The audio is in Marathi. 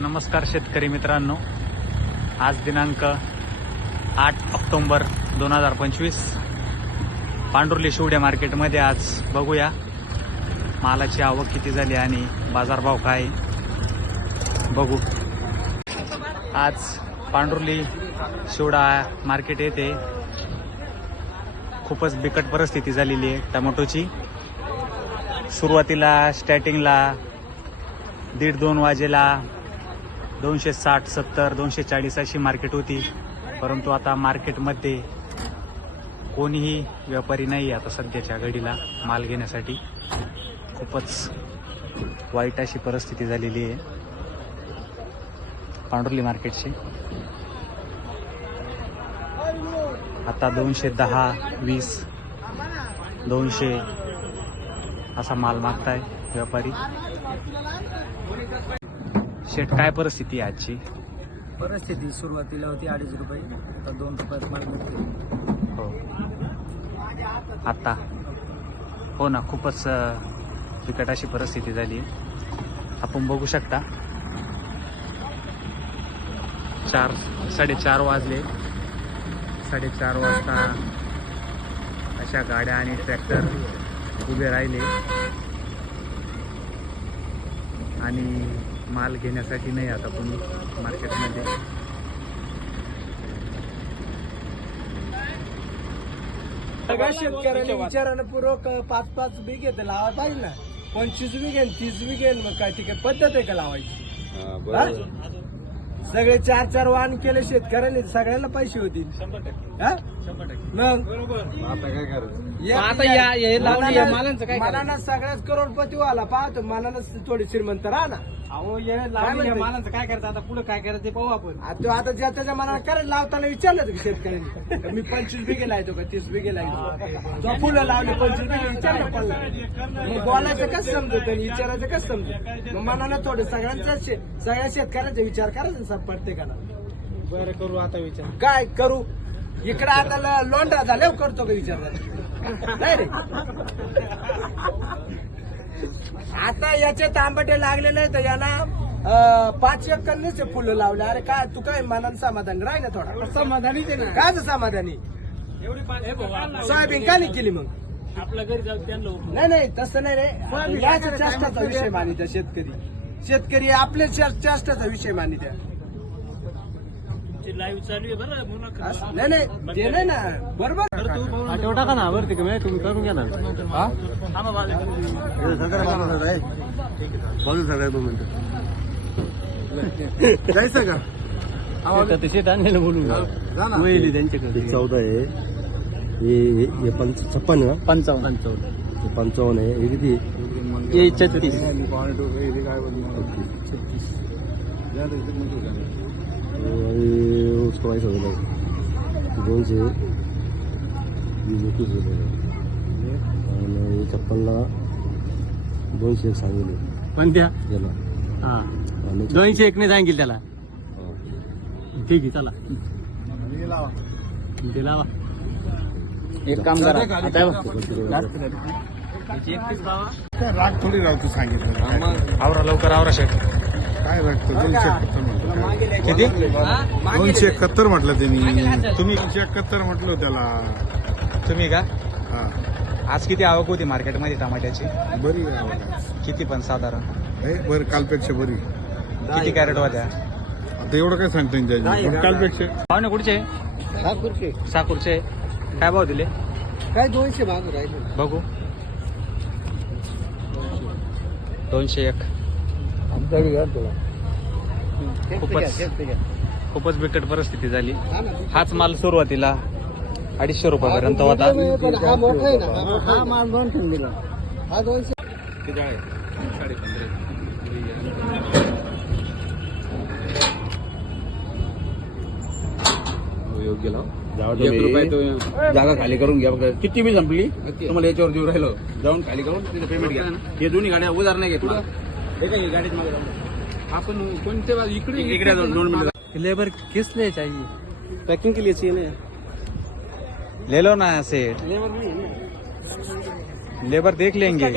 नमस्कार शेतकरी मित्रांनो, आज दिनांक 8 ऑक्टोबर 2025 पांडुर्ली शिवड्या मार्केटमध्ये आज बघूया मालाची आवक किती झाली आणि बाजारभाव काय बघू। आज पांडुर्ली शिवडा मार्केट येथे खूपच बिकट परिस्थिती झालेली आहे टोमॅटोची। सुरुवातीला स्टार्टिंगला 1:30-2 वाजेला 260, 70, 240 अशी मार्केट होती, परंतु आता मार्केटमध्ये कोणीही व्यापारी नाही आता सध्याच्या घडीला माल घेण्यासाठी। खूपच वाईट अशी परिस्थिती झालेली आहे पांडुर्ली मार्केटची। आता 210, 20, 200 असा माल मागताय व्यापारी। शेट, काय परिस्थिती आहे आजची? परिस्थिती सुरुवातीला होती 2.5 रुपये, आता 2 रुपयात माल मिळते। हो, आता हो ना, खूपच बिकट अशी परिस्थिती झाली। आपण बघू शकता 4-4:30 वाजले। 4:30 वाजता अशा गाड्या आणि ट्रॅक्टर उभे राहिले आणि माल घेण्यासाठी नाही आता कोणी मार्केटमध्ये। सगळ्या शेतकऱ्यांनी विचारानं पूर्वक 5-5 बिघे तर लावा पाहिजे ना। 25 बिघे 30 बिघे, मग काय तिकडे पद्धत आहे का लावायची? सगळे 4-4 वाहन केले शेतकऱ्यांनी, सगळ्यांना पैसे होतील। 100% मग आता काय करायचं? मनानं सगळ्याच करोडपती व्हायला पाहतो, मनानं थोडी श्रीमंत राहा ना। मालांचं काय करायचं आता, पुढे काय करायचं ते पाहू आपण। आता ज्याच्या मनाला करायला लावताना विचारलं का शेतकऱ्यांनी? मी 25 बिघे लायतो का 30 बिघे लायतो? जो फुलं लावले 25 बिघे विचारलं पडलं, मग बोलायचं कसं समजत आणि विचारायचं कसं समजत? मग मनानं थोडं सगळ्या शेतकऱ्यांचा विचार करायचा सब प्रत्येकाला। बरं, करू आता विचार। काय करू? इकडे आता लोंढा झाल्यावर करतो का विचार? नाही रे, आता याचे तांबटे लागलेले आहेत, याला 5 एकरनीचे फुलं लावले। अरे काय तू काय मनानं समाधान राही ना थोडा? समाधानीच आहे ना। काय समाधानी? सोयाबीन का नाही केली मग? आपल्या घरी जाऊ त्यांना नाही तसं नाही रे, याच चेष्टाचा विषय मानित्या शेतकरी आपल्या चेष्टाचा विषय मानित्या। लाईव्ह चालू आहे बरं म्हणून। नाही ते नाही ना, बरोबर आठवडा टाका ना वरती, तुम्ही करून घ्या ना। जायचं का? शेत आणलेलं बोलून त्यांच्याकडे 14 आहे, हे 56 ना, 55 आहे, हे किती? 36 उसको 200 21 रुपये आणि 56ला 201 सांगितले पण त्या त्याला। हा 201 ने सांगितलं त्याला। ठीक आहे, चला ते लावा। एक काम करा, राग थोडी राहतो सांगितलं। आवरा लवकर, आवरा शेट। काय रागतो? 271 म्हटलं। किती? 271 म्हटलं त्यांनी। तुम्ही 271 म्हटलं त्याला। तुम्ही का? हा, आज किती आवक होती मार्केटमध्ये टमाट्याची? बरी आहे। किती पण साधारण? बरं, कालपेक्षा बरी। किती कॅरेट होत्या? आता एवढं काय सांगता येईल पण कालपेक्षा। पाहुणे कुठचे? साकूरचे। काय भाव दिले? काय 200 मागू राहिले? बघू 201। खूपच बिकट परिस्थिती झाली। हाच माल सुरुवातीला 250 रुपयापर्यंत होता। हा मोठा आहे ना, हा माल 2 ठेवून दिला, हा 200। योग्य लाव जागा खाली करून घ्या बघा। किती बी संपली तुम्हाला याच्यावर देऊ राहिलो, जाऊन खाली करून तिथे पेमेंट घ्या। हे दोन्ही गाड्या उधार नाही घेत मला। गाडीत मागे जाऊन आपण कोणत्या इकडे 2 मिनिट। लेबर किस लिए चाहिए? पैकिंग के लिए चाहिए ना। ले लो ना सेठ, लेबर नहीं है ना। लेबर देख लेंगे।